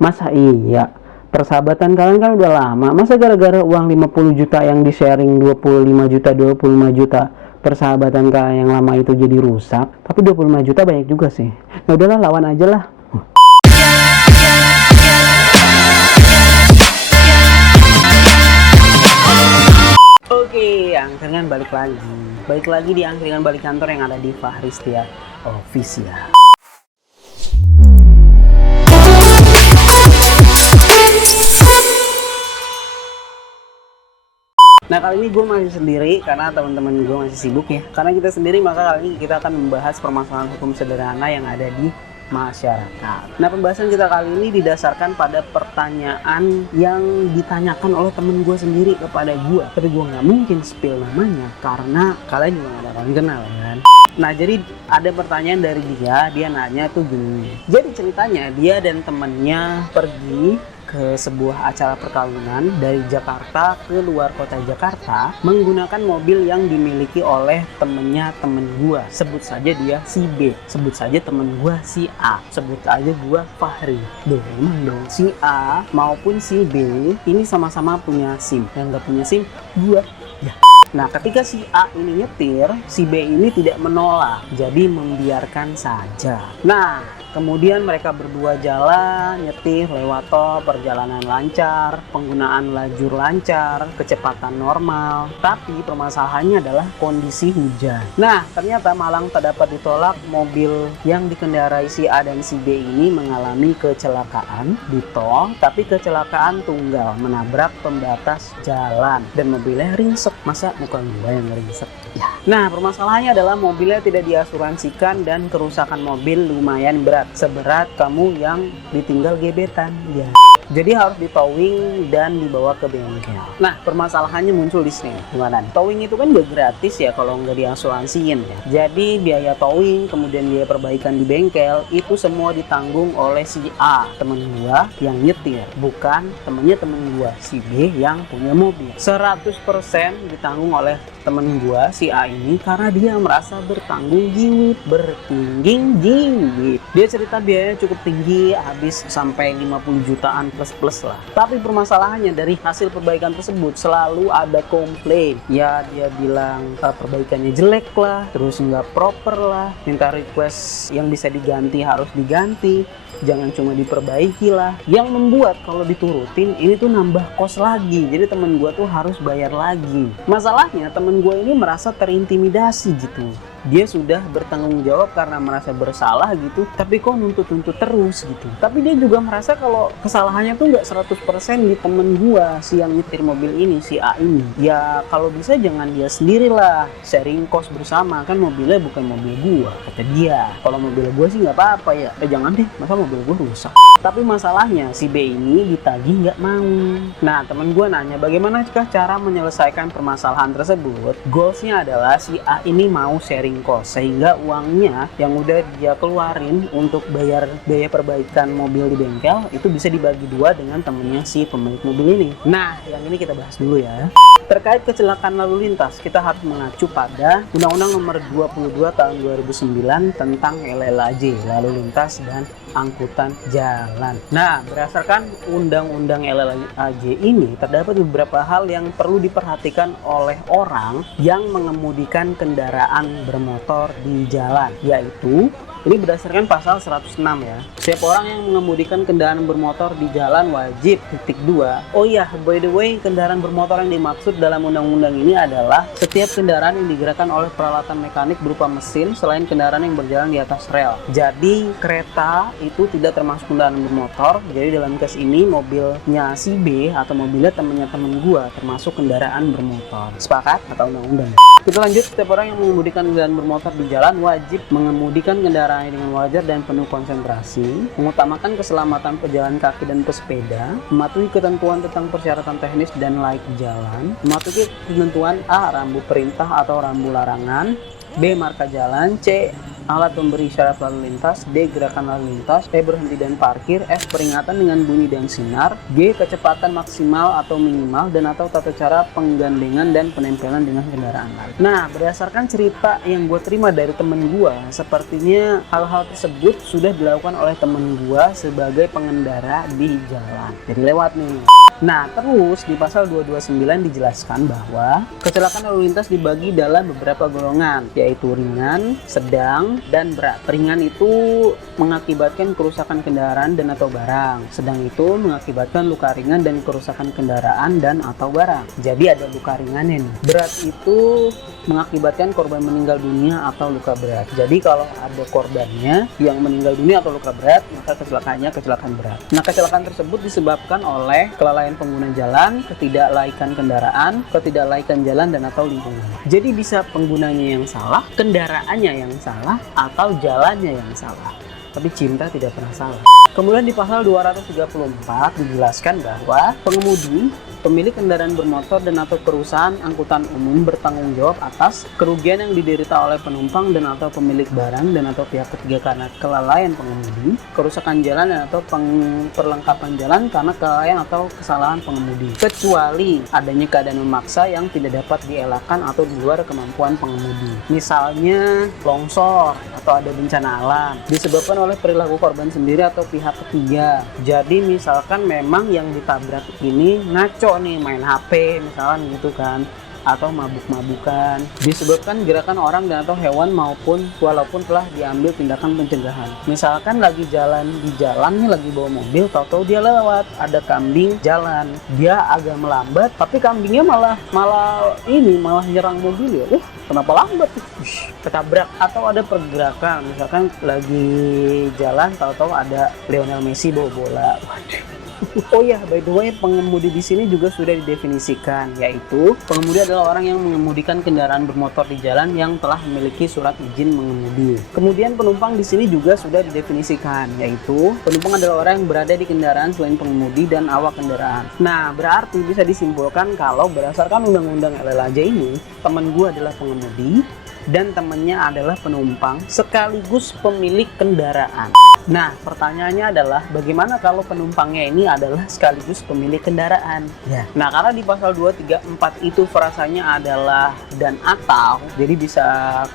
Masa iya? Persahabatan kalian kan udah lama. Masa gara-gara uang 50 juta yang di-sharing 25 juta, persahabatan kalian yang lama itu jadi rusak? Tapi 25 juta banyak juga sih. Ya udahlah, lawan aja lah. Oke, angkringan balik lagi. Balik lagi di angkringan balik kantor yang ada di Fahristia Official. Nah, kali ini gue masih sendiri karena teman-teman gue masih sibuk ya. Karena kita sendiri, maka kali ini kita akan membahas permasalahan hukum sederhana yang ada di masyarakat. Nah, pembahasan kita kali ini didasarkan pada pertanyaan yang ditanyakan oleh temen gue sendiri kepada gue. Tapi gue nggak mungkin spill namanya karena kalian juga nggak bakalan kenal kan. Nah, jadi ada pertanyaan dari dia nanya tuh gini. Jadi ceritanya dia dan temennya pergi ke sebuah acara perkawinan dari Jakarta ke luar kota Jakarta menggunakan mobil yang dimiliki oleh temen gua. Sebut saja dia si B, sebut saja temen gua si A, sebut aja gua Fahri. Emang dong, si A maupun si B ini sama-sama punya SIM. Yang nggak punya SIM gua ya. Nah, ketika si A ini nyetir, si B ini tidak menolak, jadi membiarkan saja. Nah, kemudian mereka berdua jalan, nyetir lewat tol, perjalanan lancar, penggunaan lajur lancar, kecepatan normal. Tapi permasalahannya adalah kondisi hujan. Nah, ternyata malang tak dapat ditolak, mobil yang dikendarai si A dan si B ini mengalami kecelakaan di tol, tapi kecelakaan tunggal, menabrak pembatas jalan dan mobilnya ringsek. Masa bukan gua yang ringsek? Ya. Nah, permasalahannya adalah mobilnya tidak diasuransikan dan kerusakan mobil lumayan berat. Seberat kamu yang ditinggal gebetan ya. Jadi harus ditowing dan dibawa ke bengkel. Nah, permasalahannya muncul di sini. Gimana? Towing itu kan gak gratis ya kalau nggak diasuransiin ya. Jadi biaya towing, kemudian biaya perbaikan di bengkel, itu semua ditanggung oleh si A, temen gua yang nyetir. Bukan temen gua, si B yang punya mobil. 100% ditanggung oleh temen gua, si A ini, karena dia merasa bertanggung jiwit, bertingging jiwit. Dia cerita biayanya cukup tinggi, habis sampai 50 jutaan plus lah. Tapi permasalahannya dari hasil perbaikan tersebut selalu ada komplain. Ya, dia bilang perbaikannya jelek lah, terus nggak proper lah, minta request yang bisa diganti harus diganti, jangan cuma diperbaiki lah. Yang membuat kalau diturutin ini tuh nambah kos lagi. Jadi temen gue tuh harus bayar lagi. Masalahnya temen gue ini merasa terintimidasi gitu. Dia sudah bertanggung jawab karena merasa bersalah gitu, tapi kok nuntut-nuntut terus gitu. Tapi dia juga merasa kalau kesalahannya tuh nggak 100% di temen gua, si yang nyetir mobil ini, si A ini. Ya kalau bisa jangan dia sendirilah, sharing cost bersama, kan mobilnya bukan mobil gua, kata dia. Kalau mobil gua sih nggak apa-apa ya, jangan deh, masa mobil gua rusak. Tapi masalahnya si B ini ditagih nggak mau. Nah, temen gua nanya bagaimana cara menyelesaikan permasalahan tersebut. Goalsnya adalah si A ini mau sharing cost, sehingga uangnya yang udah dia keluarin untuk bayar biaya perbaikan mobil di bengkel itu bisa dibagi dua dengan temennya si pemilik mobil ini. Nah, yang ini kita bahas dulu ya. Terkait kecelakaan lalu lintas, kita harus mengacu pada Undang-Undang Nomor 22 Tahun 2009 tentang LLAJ, lalu lintas dan angkutan jalan. Nah, berdasarkan Undang-Undang LLAJ ini terdapat beberapa hal yang perlu diperhatikan oleh orang yang mengemudikan kendaraan bermotor di jalan, yaitu ini berdasarkan pasal 106 ya. Setiap orang yang mengemudikan kendaraan bermotor di jalan wajib (2). Oh iya, by the way, kendaraan bermotor yang dimaksud dalam undang-undang ini adalah setiap kendaraan yang digerakkan oleh peralatan mekanik berupa mesin selain kendaraan yang berjalan di atas rel. Jadi kereta itu tidak termasuk kendaraan bermotor. Jadi dalam case ini mobilnya si B atau mobilnya temen gua termasuk kendaraan bermotor. Sepakat atau undang-undang? Kita lanjut. Setiap orang yang mengemudikan kendaraan bermotor di jalan wajib mengemudikan kendaraan dengan wajar dan penuh konsentrasi, mengutamakan keselamatan pejalan kaki dan pesepeda, mematuhi ketentuan tentang persyaratan teknis dan laik jalan, mematuhi ketentuan A. rambu perintah atau rambu larangan, B. marka jalan, C. alat pemberi isyarat lalu lintas, D. gerakan lalu lintas, E. berhenti dan parkir, F. peringatan dengan bunyi dan sinar, G. kecepatan maksimal atau minimal, dan atau tata cara penggandengan dan penempelan dengan kendaraan lain. Nah, berdasarkan cerita yang gue terima dari temen gue, sepertinya hal-hal tersebut sudah dilakukan oleh temen gue sebagai pengendara di jalan. Jadi lewat nih. Nah, terus di pasal 229 dijelaskan bahwa kecelakaan lalu lintas dibagi dalam beberapa golongan, yaitu ringan, sedang, dan berat. Ringan itu mengakibatkan kerusakan kendaraan dan atau barang. Sedang itu mengakibatkan luka ringan dan kerusakan kendaraan dan atau barang. Jadi ada luka ringannya nih. Berat itu mengakibatkan korban meninggal dunia atau luka berat. Jadi kalau ada korbannya yang meninggal dunia atau luka berat, maka kecelakaannya kecelakaan berat. Nah, kecelakaan tersebut disebabkan oleh kelalaian pengguna jalan, ketidaklaikan kendaraan, ketidaklaikan jalan, dan atau lingkungan. Jadi bisa penggunanya yang salah, kendaraannya yang salah, atau jalannya yang salah. Tapi cinta tidak pernah salah. Kemudian di pasal 234 dijelaskan bahwa pengemudi, pemilik kendaraan bermotor dan atau perusahaan angkutan umum bertanggung jawab atas kerugian yang diderita oleh penumpang dan atau pemilik barang dan atau pihak ketiga karena kelalaian pengemudi, kerusakan jalan dan atau perlengkapan jalan karena kelalaian atau kesalahan pengemudi, kecuali adanya keadaan memaksa yang tidak dapat dielakkan atau di luar kemampuan pengemudi. Misalnya longsor atau ada bencana alam disebabkan oleh perilaku korban sendiri atau pihak ketiga. Jadi misalkan memang yang ditabrak ini ngaco nih, main HP misalkan gitu kan, atau mabuk-mabukan, disebabkan gerakan orang dan atau hewan maupun walaupun telah diambil tindakan pencegahan. Misalkan lagi jalan di jalan nih, lagi bawa mobil, tahu-tahu dia lewat, ada kambing jalan, dia agak melambat, tapi kambingnya malah nyerang mobil ya. Kenapa lambat? Ketabrak. Atau ada pergerakan, misalkan lagi jalan, tahu-tahu ada Lionel Messi bawa bola. Waduh. Oh ya, by the way, pengemudi di sini juga sudah didefinisikan, yaitu pengemudi adalah orang yang mengemudikan kendaraan bermotor di jalan yang telah memiliki surat izin mengemudi. Kemudian penumpang di sini juga sudah didefinisikan, yaitu penumpang adalah orang yang berada di kendaraan selain pengemudi dan awak kendaraan. Nah, berarti bisa disimpulkan kalau berdasarkan undang-undang LLAJ ini, teman gue adalah pengemudi dan temannya adalah penumpang sekaligus pemilik kendaraan. Nah, pertanyaannya adalah bagaimana kalau penumpangnya ini adalah sekaligus pemilik kendaraan? Ya. Nah, karena di pasal 234 itu frasanya adalah dan atau, jadi bisa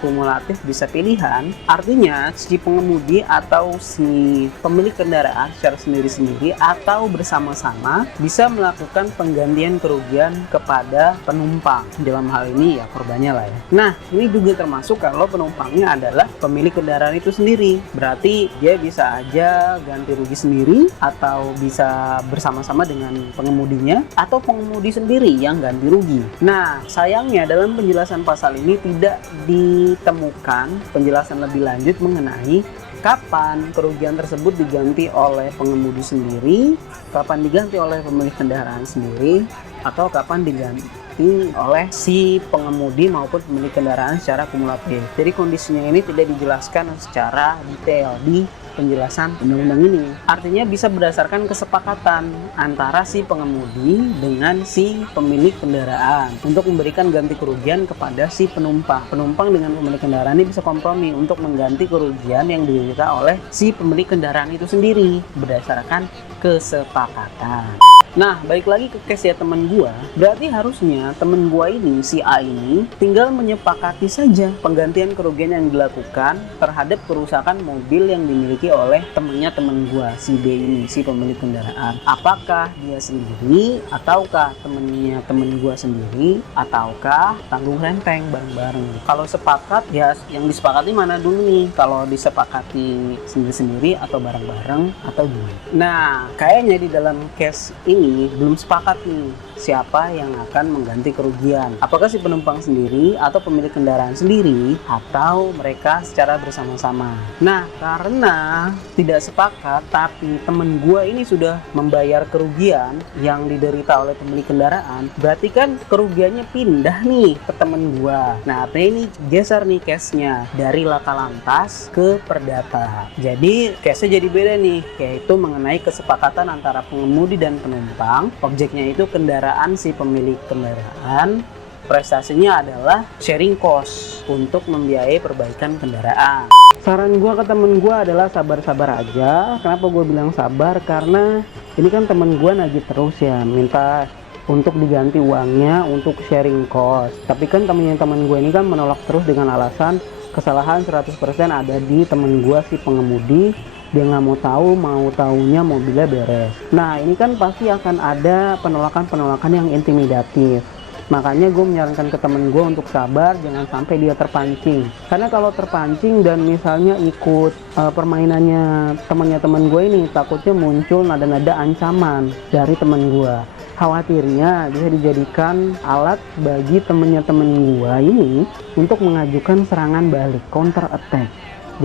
kumulatif, bisa pilihan. Artinya si pengemudi atau si pemilik kendaraan secara sendiri-sendiri atau bersama-sama bisa melakukan penggantian kerugian kepada penumpang. Dalam hal ini ya korbannya lah ya. Nah, ini juga termasuk kalau penumpangnya adalah pemilik kendaraan itu sendiri. Berarti dia bisa aja ganti rugi sendiri atau bisa bersama-sama dengan pengemudinya atau pengemudi sendiri yang ganti rugi. Nah, sayangnya dalam penjelasan pasal ini tidak ditemukan penjelasan lebih lanjut mengenai kapan kerugian tersebut diganti oleh pengemudi sendiri, kapan diganti oleh pemilik kendaraan sendiri, atau kapan diganti oleh si pengemudi maupun pemilik kendaraan secara kumulatif. Jadi kondisinya ini tidak dijelaskan secara detail di penjelasan undang-undang ini. Artinya bisa berdasarkan kesepakatan antara si pengemudi dengan si pemilik kendaraan untuk memberikan ganti kerugian kepada si penumpang. Penumpang dengan pemilik kendaraan ini bisa kompromi untuk mengganti kerugian yang diderita oleh si pemilik kendaraan itu sendiri berdasarkan kesepakatan. Nah, balik lagi ke case ya teman gua. Berarti harusnya teman gua ini, si A ini, tinggal menyepakati saja penggantian kerugian yang dilakukan terhadap kerusakan mobil yang dimiliki oleh teman gua, si B ini, si pemilik kendaraan. Apakah dia sendiri, ataukah teman gua sendiri, ataukah tanggung renteng bareng-bareng. Kalau sepakat, ya yang disepakati mana dulu nih? Kalau disepakati sendiri-sendiri atau bareng-bareng atau gimana? Nah, kayaknya di dalam case ini belum sepakat nih siapa yang akan mengganti kerugian. Apakah si penumpang sendiri atau pemilik kendaraan sendiri atau mereka secara bersama-sama. Nah, karena tidak sepakat tapi temen gua ini sudah membayar kerugian yang diderita oleh pemilik kendaraan, berarti kan kerugiannya pindah nih ke temen gua. Nah, artinya ini geser nih case-nya dari laka lantas ke perdata. Jadi case-nya jadi beda nih, yaitu mengenai kesepakatan antara pengemudi dan penumpang. Objeknya itu kendaraan si pemilik kendaraan, prestasinya adalah sharing cost untuk membiayai perbaikan kendaraan. Saran gue ke temen gue adalah sabar-sabar aja. Kenapa gue bilang sabar? Karena ini kan temen gue nagih terus ya, minta untuk diganti uangnya untuk sharing cost. Tapi kan temen gue ini kan menolak terus dengan alasan kesalahan 100% ada di temen gue si pengemudi. Dia nggak mau taunya mobilnya beres. Nah ini kan pasti akan ada penolakan yang intimidatif. Makanya gue menyarankan ke temen gue untuk sabar, jangan sampai dia terpancing. Karena kalau terpancing dan misalnya ikut permainannya temen gue ini, takutnya muncul nada-nada ancaman dari temen gue. Khawatirnya bisa dijadikan alat bagi temen gue ini untuk mengajukan serangan balik, counter attack.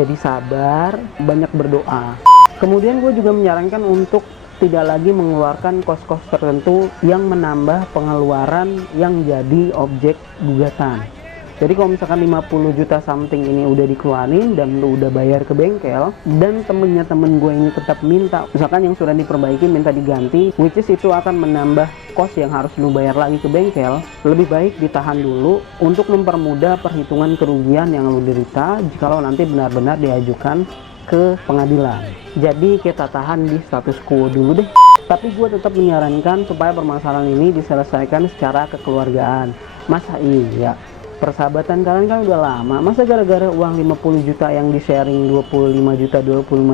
Jadi sabar, banyak berdoa. Kemudian gue juga menyarankan untuk tidak lagi mengeluarkan kos-kos tertentu yang menambah pengeluaran yang jadi objek gugatan. Jadi kalau misalkan 50 juta something ini udah dikeluarin dan lu udah bayar ke bengkel, dan temen gue ini tetap minta, misalkan yang sudah diperbaiki minta diganti, which is itu akan menambah kos yang harus lu bayar lagi ke bengkel, lebih baik ditahan dulu untuk mempermudah perhitungan kerugian yang lu derita jikalau nanti benar-benar diajukan ke pengadilan. Jadi kita tahan di status quo dulu deh. Tapi gue tetap menyarankan supaya permasalahan ini diselesaikan secara kekeluargaan. Masa iya persahabatan kalian kan udah lama, masa gara-gara uang 50 juta yang di sharing 25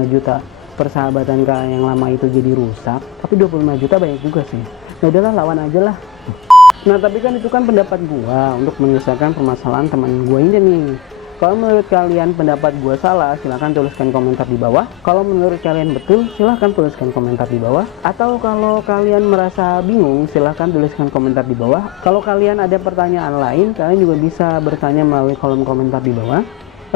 juta persahabatan kalian yang lama itu jadi rusak? Tapi 25 juta banyak juga sih. Nah udahlah, lawan aja lah. Nah tapi kan itu kan pendapat gue untuk menyelesaikan permasalahan teman gue ini nih. Kalau menurut kalian pendapat gue salah, silahkan tuliskan komentar di bawah. Kalau menurut kalian betul, silahkan tuliskan komentar di bawah. Atau kalau kalian merasa bingung, silahkan tuliskan komentar di bawah. Kalau kalian ada pertanyaan lain, kalian juga bisa bertanya melalui kolom komentar di bawah.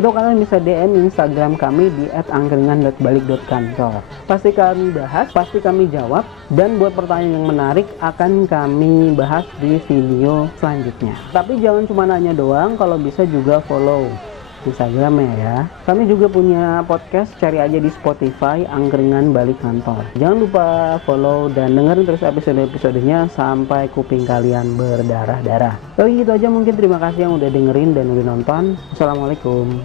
Atau kalian bisa DM Instagram kami di @angkringan.balik.kantor. Pasti kami bahas, pasti kami jawab. Dan buat pertanyaan yang menarik akan kami bahas di video selanjutnya. Tapi jangan cuma nanya doang, kalau bisa juga follow Instagramnya ya. Kami juga punya podcast, cari aja di Spotify Angkringan Balik Kantor. Jangan lupa follow dan dengerin terus episode-episodenya sampai kuping kalian berdarah-darah. Oke gitu aja mungkin, terima kasih yang udah dengerin dan udah nonton. Assalamualaikum.